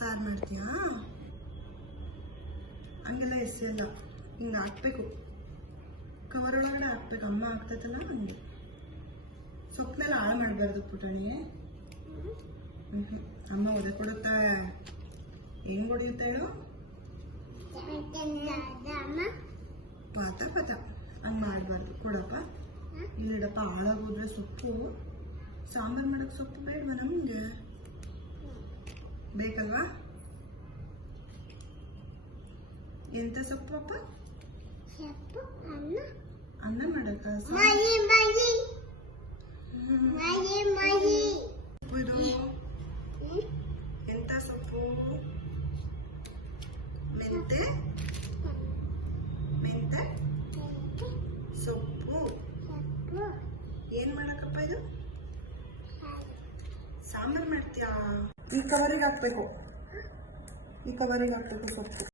ಸಾರು ಮಾಡ್ತೀಯಾ? ಹಂಗೆಲ್ಲ ಎಸೆಯಲ್ಲ, ಹಿಂಗೆ ಹಾಕ್ಬೇಕು, ಕವರ್ ಒಳಗಡೆ ಹಾಕ್ಬೇಕು. ಅಮ್ಮ ಹಾಕ್ತೈತಲ್ಲ ಹಂಗೆ. ಸೊಪ್ಪು ಮೇಲೆ ಹಾಳು ಮಾಡಬಾರ್ದು ಪುಟಾಣಿ. ಅಮ್ಮ ಒದೆ ಕೊಡುತ್ತಾ? ಹೆಂಗ್ ಹೊಡಿಯುತ್ತಾ ಹೇಳು? ಪಾತ ಪಾತ ಹಂಗೆ ಮಾಡಬಾರ್ದು. ಕೊಡಪ್ಪ, ಇಲ್ಲಿಡಪ್ಪ. ಹಾಳಾಗೋದ್ರೆ ಸೊಪ್ಪು. ಸಾಂಬಾರು ಮಾಡೋಕ್ಕೆ ಸೊಪ್ಪು ಬೇಡವಾ ನಮಗೆ? ಬೇಕಲ್ವಾ? ಎಂತ ಸೊಪ್ಪು ಅಪ್ಪ? ಅನ್ನ ಮಾಡಕ್ಕ? ಇದು ಎಂತ ಸೊಪ್ಪು? ಮೆಂತೆ ಮೆಂತೆ ಸೊಪ್ಪು. ಏನ್ ಮಾಡಕ್ಕಪ್ಪ ಇದು? ಸಾಂಬಾರು ಮಾಡ್ತೀಯಾ? ಈ ಕವರಿಗೆ ಹಾಕ್ಬೇಕು, ಈ ಕವರಿಗೆ ಹಾಕ್ಬೇಕು ಸೊಪ್ಪು.